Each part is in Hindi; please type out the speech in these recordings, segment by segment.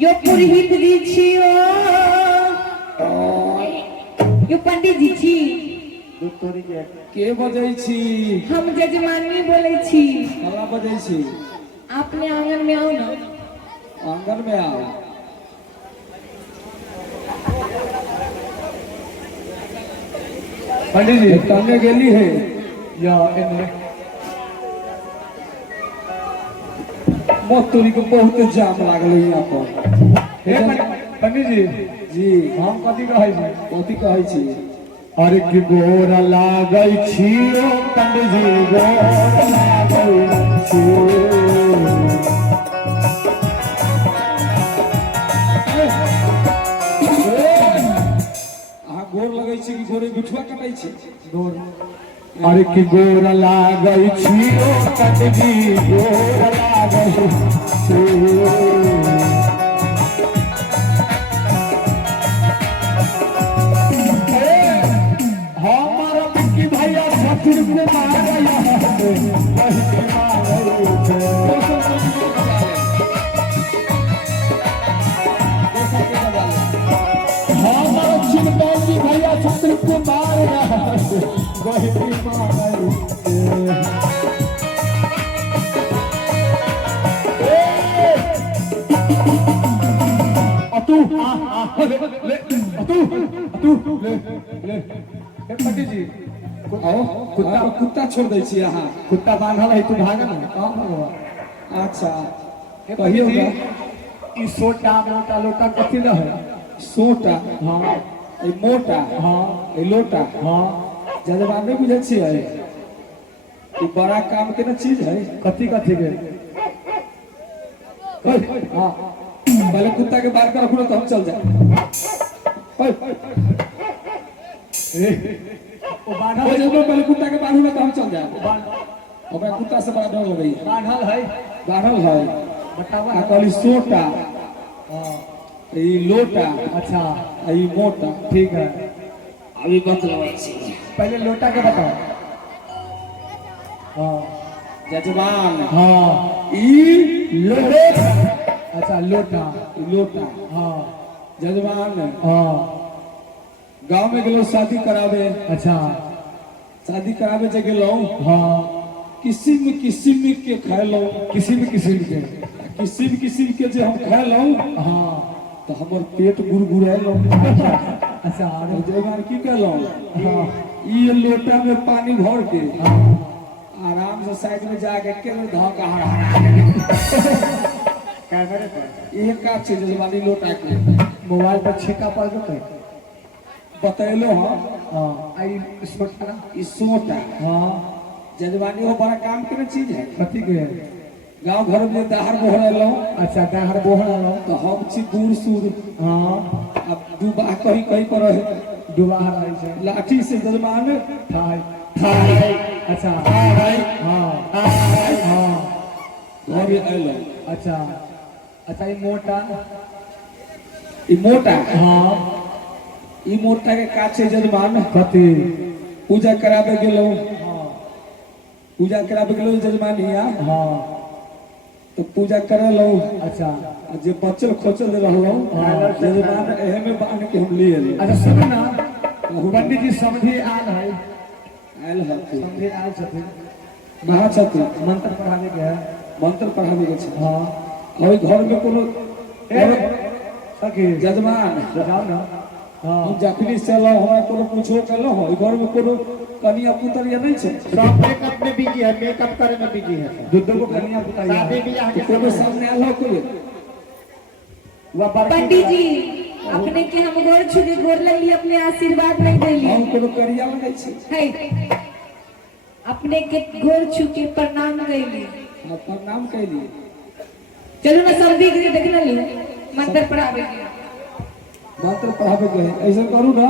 यो पुरोहित जी छियो यो पंडित जी छी के बजै छी? हम जजमानी बोले छी। कला बजै छी? अपने आंगन में आओ ना। आंगन में आओ। पंडित जी तने गेली है या एने मत तोरी को बहुत जाम लागल यहाँ पर। पंडित जी जी हम कथी कहै छी? कथी कहै छी? अरे कि गोर लागै छियो पंडित जी गोर लागै छियो। गोर लगै छी कि गोरे बिठुआ कटाइ छी? गोर। अरे कि गोर लागै छियो पंडित जी गोर लागै छियो। हमारा पिंकी भैया छठुर को मारा हमारा चिंपांजी भैया छठुर को मार पंडित जी आओ कुत्ता छोड़ दै छी अहाँ? कुत्ता बांधल है तू भागल है? अच्छा कहियो ई सोटा मोटा लोटा कथी है? सोटा हाँ ए मोटा हाँ ए लोटा हाँ जजमान नहीं बुझे छी है? ई बड़ा काम के ना चीज है। कथी कथी के? हाँ पहले कुत्ता के बाहर कर रखो तो हम चल जाए। पहले कुत्ता के बांधू तो हम चल जाए। हमें कुत्ता से बड़ा डर लगे। बांधल है बतावा कहली सोटा ई लोटा अच्छा ई मोटा ठीक है अभी बतलवाई छी। पहले लोटा के बताओ। हाँ जजमान हाँ ई लोटा अच्छा लोटा हाँ जजमान हाँ गांव में गेलो शादी करावे। अच्छा शादी करावे जे गेलो हाँ किसिम के खाएलो किसिम के जे हम खाएलो हाँ तो हमर पेट गुड़गुड़ाएलो। अच्छा जजमान की कहलो हाँ ई लोटा में पानी भर के आराम से साइड में जाके के धक्का हरा एक का चीज जजमानी लोटा के मोबाइल पर छेका पड़ गए बतैलो हाँ आई सोटा हाँ जजमानी वो बड़ा काम के चीज है। कथी के? गांव घर में दहाड़ बोहर लो। अच्छा दहाड़ बोहर लो तो हम छी दूर सूर हाँ अब डूबा कहीं पर है डूबा रहे छै लाठी से जजमान थाई अच्छा हाँ घर आइलो। अच्छा ई मोटा हाँ ई मोटा के काछे जजमान कथी पूजा करावे गेलो जजमान यहाँ हाँ तो पूजा करे लो। अच्छा जे बचल खोचल रहलो जजमान एहे में बांध के हम लिए ले। अच्छा सुन ना पंडित जी समझी आल है समझी आल छथिन कहाँ छथिन? मंत्र पढ़ावे के है। मंत्र पढ़ावे के छै हाँ और घर में कोनो जजमान बताओ ना हाँ जखनी से लो हमरा कोनो पूछो चलो हो घर में कोनो कनिया पुतरिया नहीं छे? सब मेकअप में बिजी है मेकअप करे में बिजी है। दुद्ध को कनिया पुतरिया शादी बियाह के कोनो सामने आलो कोई पंडित जी अपने के हम गोर छुके गोर लगली अपने आशीर्वाद नहीं देली। हम कोनो करिया नहीं छी है अपने के गोर छुके प्रणाम कैली। हां प्रणाम कैली। चलो ना समझी के देख ले मंत्र पढ़ावे के ऐसा करू ना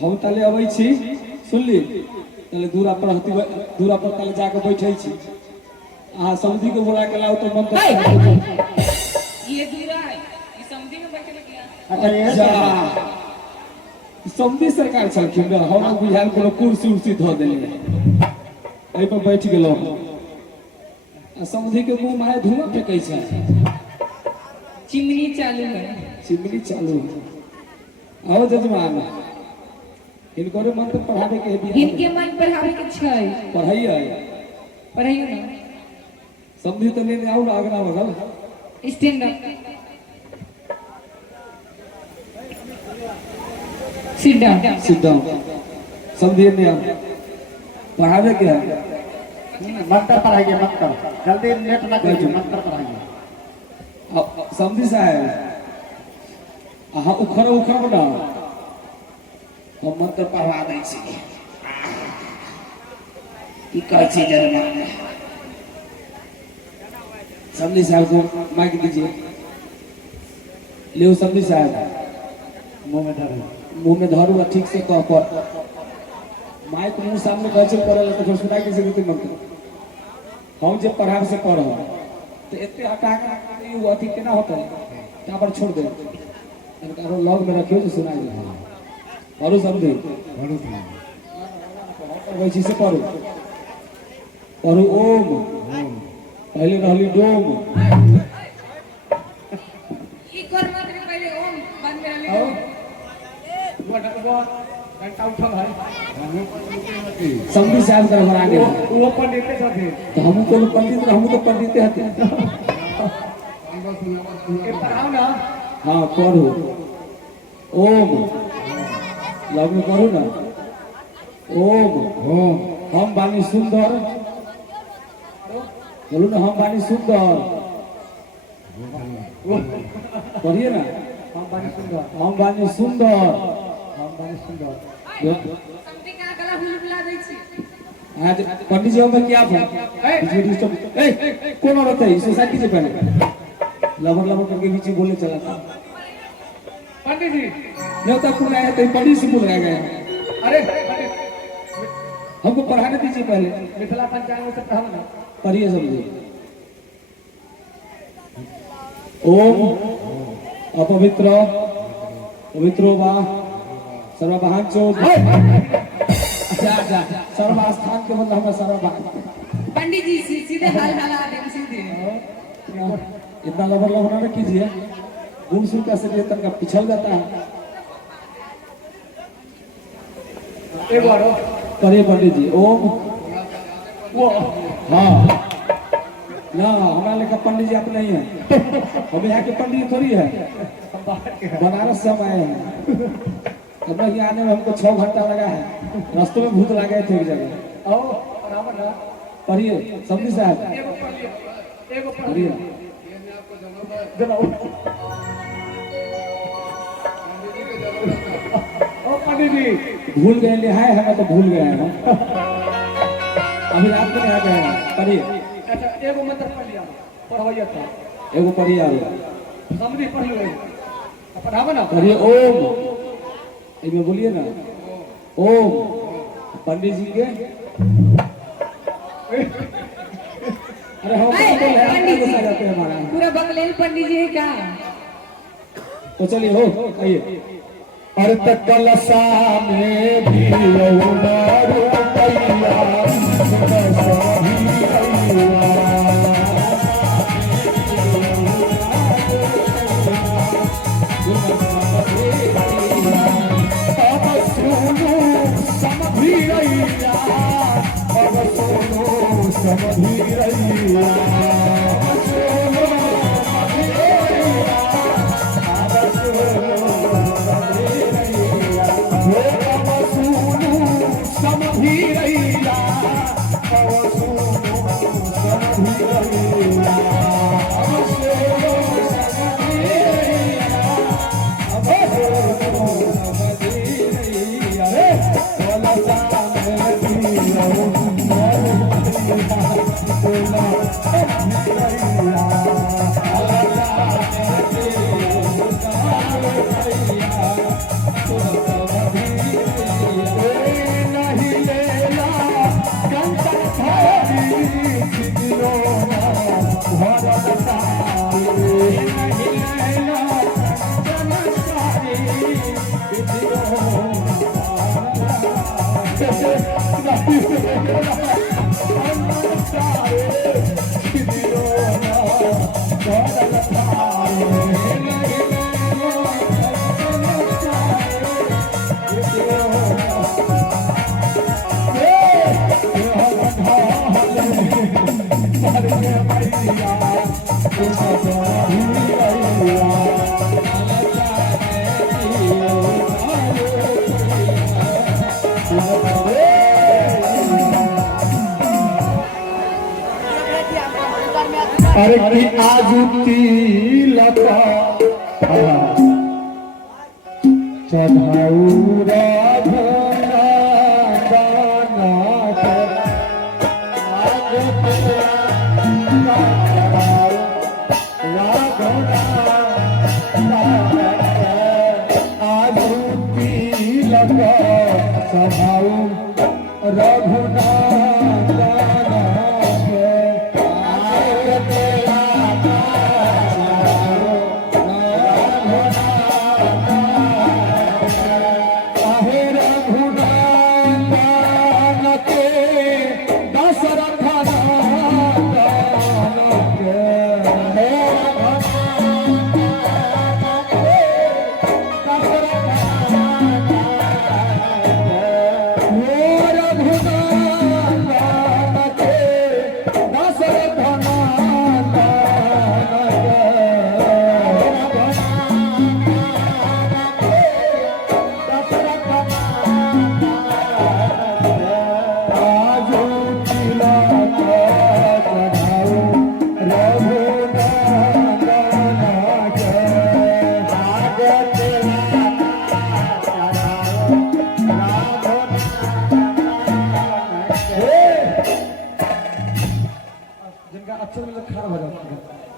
हम ताले अबै छी सुनली ताले दूरा पर ताले जाके बैठे छी अहाँ समझी के बोला के लाओ तो मंत्र ये दूरा है ये समझी में बैठे लगिया। अच्छा समझी सरकार छलखिन ना हम बुझाल कोनो कुर्सी उर्सी धो देले एहि पर बैठ गेलो समझी के मुंह माय धुआं फेंकै छै चिमनी चालू है। चिमनी चालू आओ जजमान इनको मंत्र पढ़ावे के इनके मन पढ़ावे के छै पढ़ाइए पढ़ाइयो ना समझी तो लेने आओ ना आगना बगल स्टैंड अप सिट डाउन समझिए नहीं आप पढ़ावे क्या है मंत्र पढ़ाइए मंत्र जल्दी नेट ना करिए मंत्र पढ़ाइए समझी साहब हाँ उखड़ उखड़ बना हम मंत्र पढ़वा दै छी की कहै छी जजमान समझी साहब को माइक दीजिए ले समझी साहब मुंह में धरो मुंह में धरू ठीक से कह पर माइक मुंह सामने गचल करे तो फिर सुनाई कैसे देते मंत्र हम जब पढ़ाव से पढ़ तो इतने हटा के वो अथी केना होता है क्या पर छोड़ दे इनका लॉग में रखियो जो सुनाई दे पढ़ो समझे वैसे से पढ़ो पढ़ो ओम पहले रहली डोम ई कर मंत्र पहले ओम बाद में रहली घंटा उठल है समझी साहब कर बना के वो पंडित थे तो हम को पंडित हम तो पंडित हते ये पढ़ाओ ना हाँ पढ़ो ओम लग में पढ़ो ना ओम ओम हम बानी सुंदर बोलो ना हम बानी सुंदर पढ़िए ना हम बड़ी सुंदर हम बानी सुंदर हम बड़ी सुंदर समझी का गला हुलहुला दै छी आज पंडित जी में क्या था कौन औरत है सोसाइटी से पहले लवर लवर करके बीच में बोलने चला था पंडित जी नहीं तब तुम आया तो पंडित से बोल रहे गए अरे पंडित हमको पढ़ाने दीजिए पहले मिथिला पंचांग से पढ़ाओ ना पढ़िए समझिए ओम अपवित्र पवित्रो वा सर्वभान चो सर्वस्थान के मतलब हमें सर्वभान पंडित जी सीधे हाल हला दे सीधे इतना लबर लबर न कीजिए गुण सुन का शरीर तक पिछल जाता है एक बार करिए पंडित जी ओम वो हाँ ना हमारे लेकर पंडित जी आप नहीं है हम यहाँ के पंडित थोड़ी है बनारस से हम आए हैं अब यहाँ आने में हमको 6 घंटा लगा है रास्ते में भूत लगा थे एक जगह आओ बराबर ना पढ़िए समझी साहब एगो पढ़िए जरा ओ पंडित जी भूल गए लिहाय हमें तो भूल गए हैं अभी रात में आ गए हैं पढ़िए अच्छा एगो मंत्र पढ़ लिया पढ़वाइए था एगो पढ़िए आगे समझी पढ़ लो पढ़ावा ना पढ़िए ओम इसमें बोलिए ना ओम पंडित जी के अरे हम पंडित जी जाते हैं हमारा पूरा बंगलेल पंडित जी है क्या तो चलिए हो आइए अर्थ कलसा में भी उमारो पैया अरे की आजुती लता चढ़ाऊ राधा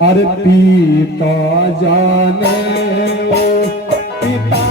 अरे पीता जाने पिता धोती पीता जाने पिता